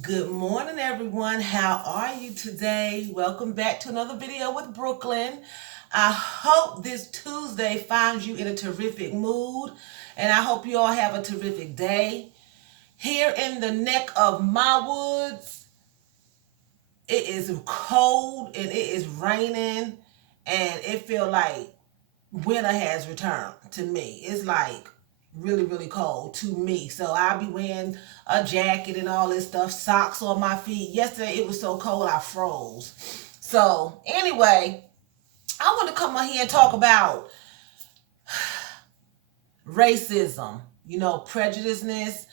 Good morning, everyone. How are you today? Welcome back to another video with Brooklyn. I hope this Tuesday finds you in a terrific mood, and I hope you all have a terrific day. Here in the neck of my woods, it is cold and it is raining, and it feels like winter has returned to me. It's like really cold to me. So I'll be wearing a jacket and all this stuff, socks on my feet. Yesterday it was so cold I froze. So anyway, I want to come on here and talk about racism, prejudiceness,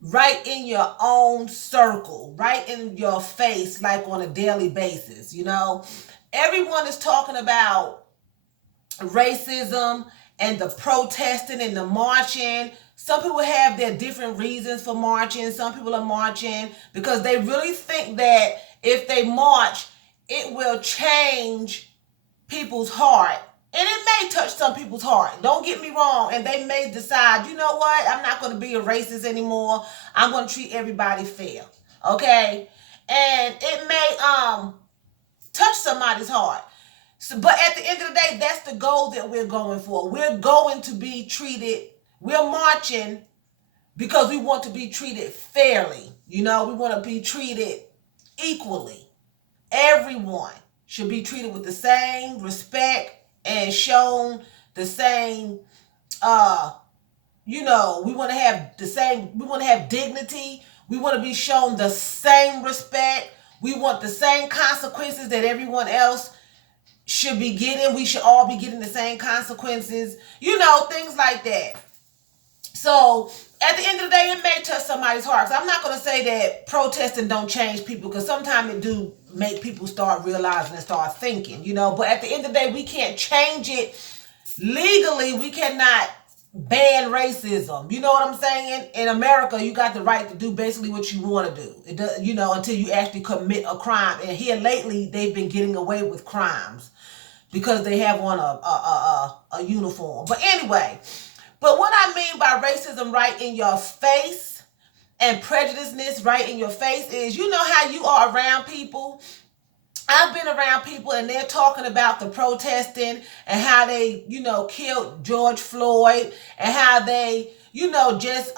right in your own circle, right in your face, like on a daily basis. Everyone is talking about racism and the protesting and the marching. Some people have their different reasons for marching. Some people are marching because they really think that if they march, it will change people's heart. And it may touch some people's heart. Don't get me wrong. And they may decide, you know what? I'm not going to be a racist anymore. I'm going to treat everybody fair. Okay? And it may touch somebody's heart. So, but at the end of the day, that's the goal that we're going for. We're going to be treated, we're marching because we want to be treated fairly. We want to be treated equally. Everyone should be treated with the same respect and shown the same, we want to have we want to have dignity. We want to be shown the same respect. We want the same consequences that everyone else should be getting. We should all be getting the same consequences, things like that. So at the end of the day, it may touch somebody's heart. So I'm not going to say that protesting don't change people, because sometimes it do make people start realizing and start thinking, but at the end of the day, we can't change it legally. We cannot ban racism. You know what I'm saying? In America, you got the right to do basically what you want to do. It does, until you actually commit a crime. And here lately, they've been getting away with crimes because they have on a uniform. But anyway, but what I mean by racism right in your face and prejudiceness right in your face is, how you are around people. I've been around people and they're talking about the protesting and how they, killed George Floyd, and how they, just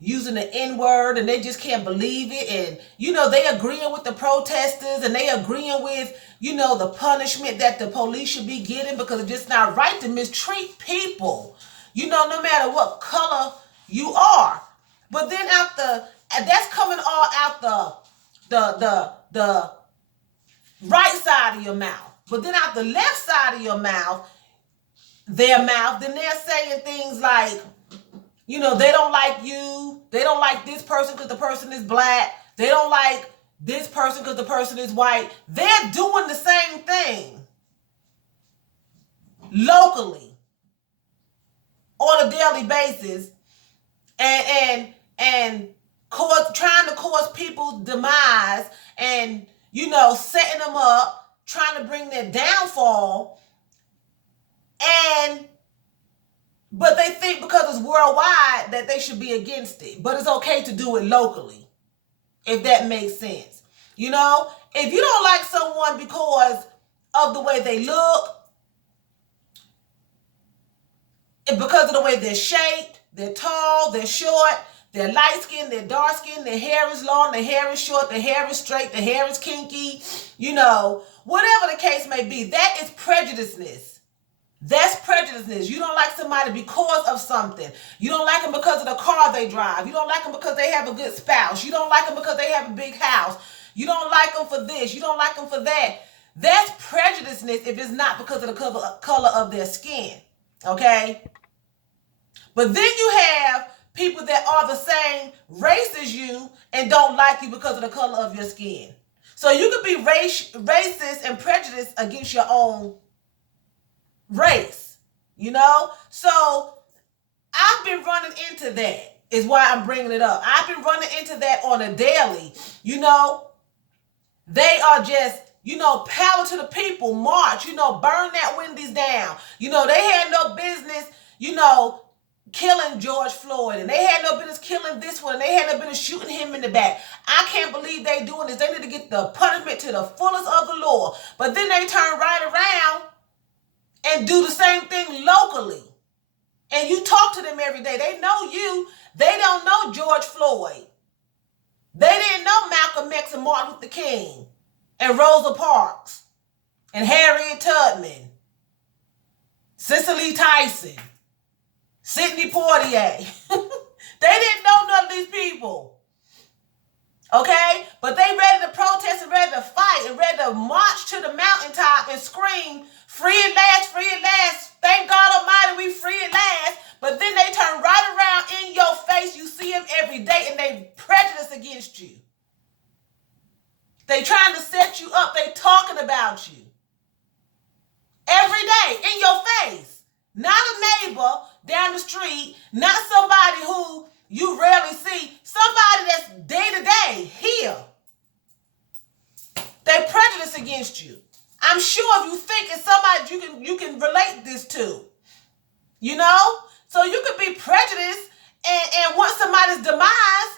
using the N-word, and they just can't believe it. And, they agreeing with the protesters, and they agreeing with, the punishment that the police should be getting, because it's just not right to mistreat people, no matter what color you are. But then that's coming all out the right side of your mouth. But then out the left side of your mouth, then they're saying things like, they don't like you. They don't like this person because the person is black. They don't like this person because the person is white. They're doing the same thing locally on a daily basis, and trying to cause people's demise, and setting them up, trying to bring their downfall. But they think because it's worldwide that they should be against it. But it's okay to do it locally, if that makes sense. If you don't like someone because of the way they look, and because of the way they're shaped, they're tall, they're short, they're light skinned, they're dark skinned, their hair is long, their hair is short, their hair is straight, their hair is kinky, whatever the case may be, that is prejudiceness. That's prejudiceness. You don't like somebody because of something. You don't like them because of the car they drive. You don't like them because they have a good spouse. You don't like them because they have a big house. You don't like them for this. You don't like them for that. That's prejudiceness if it's not because of the color of their skin. Okay? But then you have people that are the same race as you and don't like you because of the color of your skin. So you could be racist and prejudiced against your own race, So I've been running into that, is why I'm bringing it up. I've been running into that on a daily. They are just, power to the people, march, burn that Wendy's down. They had no business, killing George Floyd, and they had no business killing this one, and they had no business shooting him in the back. I can't believe they doing this. They need to get the punishment to the fullest of the law. But then they turn right around and do the same thing locally. And you talk to them every day. They know you. They don't know George Floyd. They didn't know Malcolm X and Martin Luther King and Rosa Parks and Harriet Tubman, Cicely Tyson, Sidney Poitier. They didn't know none of these people. Okay? But they ready to protest and ready to fight and ready to march to the mountaintop and scream, free at last, free at last. Thank God Almighty, we free at last. But then they turn right around in your face. You see them every day and they prejudice against you. They trying to set you up. They talking about you. Every day in your face. Not a neighbor down the street. Not somebody who you rarely see. Somebody that's day to day here. They prejudice against you. I'm sure if you think it's somebody you can relate this to. You know? So you could be prejudiced and want somebody's demise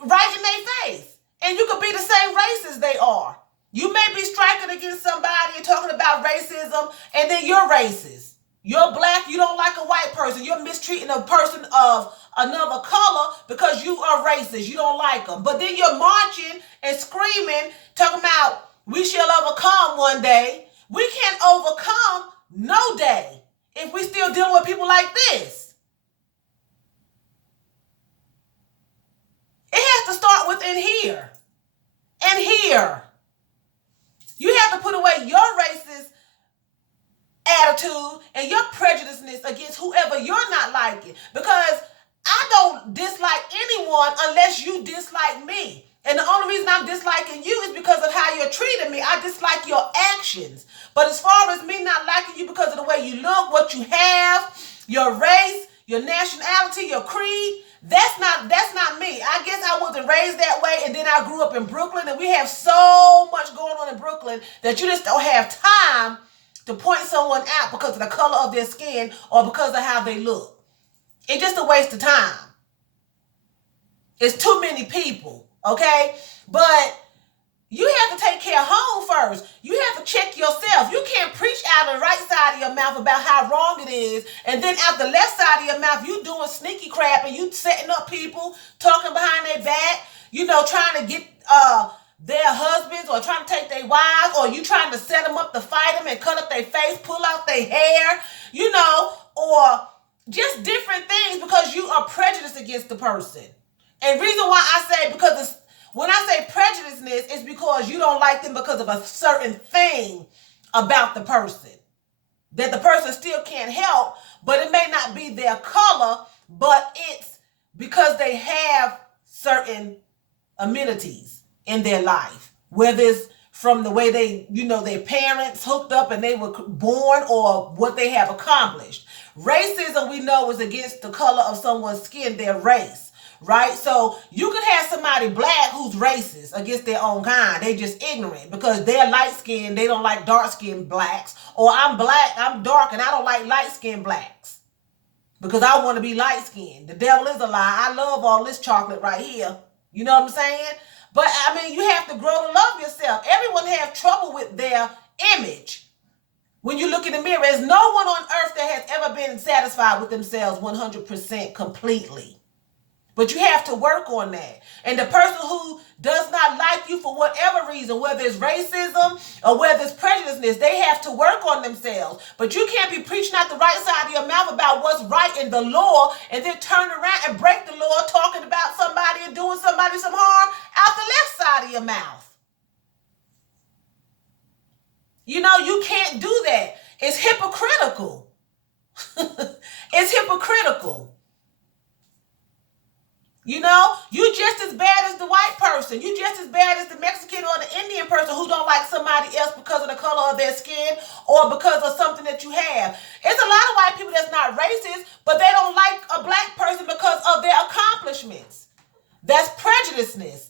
right in their face. And you could be the same race as they are. You may be striking against somebody and talking about racism, and then you're racist. You're black, you don't like a white person. You're mistreating a person of another color because you are racist. You don't like them. But then you're marching and screaming, talking about we shall overcome one day. We can't overcome no day if we still dealing with people like this. It has to start within here and here. You have to put away your racist attitude and your prejudiceness against whoever you're not liking. Because I don't dislike anyone unless you dislike me. And the only reason I'm disliking you is because of how you're treating me. I dislike your actions. But as far as me not liking you because of the way you look, what you have, your race, your nationality, your creed, that's not me. I guess I wasn't raised that way, and then I grew up in Brooklyn, and we have so much going on in Brooklyn that you just don't have time to point someone out because of the color of their skin or because of how they look. It's just a waste of time. It's too many people, okay? But you have to take care of home first. You have to check yourself. You can't preach out of the right side of your mouth about how wrong it is, and then out the left side of your mouth, you doing sneaky crap and you setting up people, talking behind their back, trying to get their husbands or trying to take their wives, or you trying to set them up to fight them and cut up their face, pull out their hair, or just different things because you are prejudiced against the person. And reason why I say, when I say prejudiceness, it's because you don't like them because of a certain thing about the person that the person still can't help, but it may not be their color, but it's because they have certain amenities in their life, whether it's from the way they, their parents hooked up and they were born or what they have accomplished. Racism, we know, is against the color of someone's skin, their race. Right? So you could have somebody black who's racist against their own kind. They just ignorant because they're light-skinned. They don't like dark-skinned blacks. Or I'm black, I'm dark, and I don't like light-skinned blacks because I want to be light-skinned. The devil is a lie. I love all this chocolate right here. You know what I'm saying? But, you have to grow to love yourself. Everyone have trouble with their image. When you look in the mirror, there's no one on earth that has ever been satisfied with themselves 100% completely. But you have to work on that. And the person who does not like you for whatever reason, whether it's racism or whether it's prejudiceness, they have to work on themselves. But you can't be preaching out the right side of your mouth about what's right in the law and then turn around and break the law talking about somebody and doing somebody some harm out the left side of your mouth. You can't do that. It's hypocritical. It's hypocritical. You just as bad as the white person. You just as bad as the Mexican or the Indian person who don't like somebody else because of the color of their skin or because of something that you have. It's a lot of white people that's not racist, but they don't like a black person because of their accomplishments. That's prejudiceness.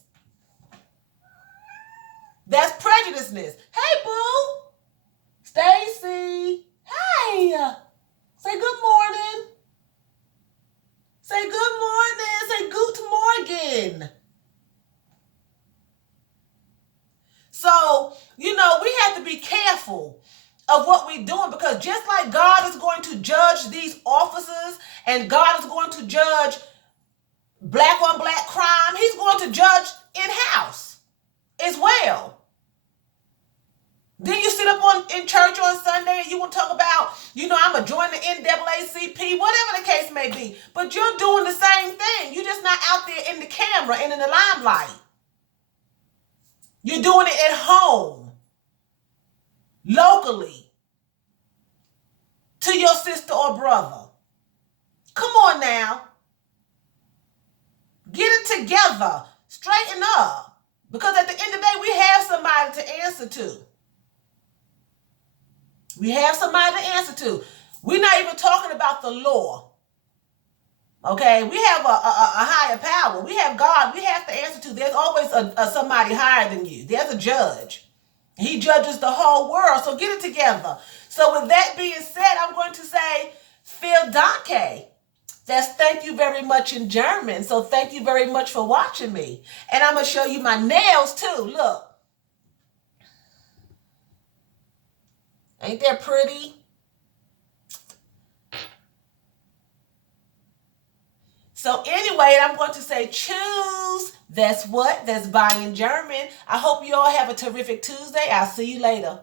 That's prejudiceness. Hey, boo. Stacy. Hey. Say good morning. Say good morning. Say Guten Morgen. So, you know, we have to be careful of what we're doing, because just like God is going to judge these officers and God is going to judge black on black crime, he's going to judge in-house as well. Then you sit up in church on Sunday and you want to talk about, you know, I'm going to join the NAACP, whatever the case may be. But you're doing the same thing. You're just not out there in the camera and in the limelight. You're doing it at home, locally, to your sister or brother. Come on now. Get it together. Straighten up. Because at the end of the day, we have somebody to answer to. We have somebody to answer to. We're not even talking about the law. Okay? We have a higher power. We have God. We have to answer to. There's always somebody higher than you. There's a judge. He judges the whole world. So get it together. So with that being said, I'm going to say, Vielen Dank. That's thank you very much in German. So thank you very much for watching me. And I'm going to show you my nails too. Look. Ain't that pretty? So anyway, I'm going to say choose. That's what? That's bye in German. I hope you all have a terrific Tuesday. I'll see you later.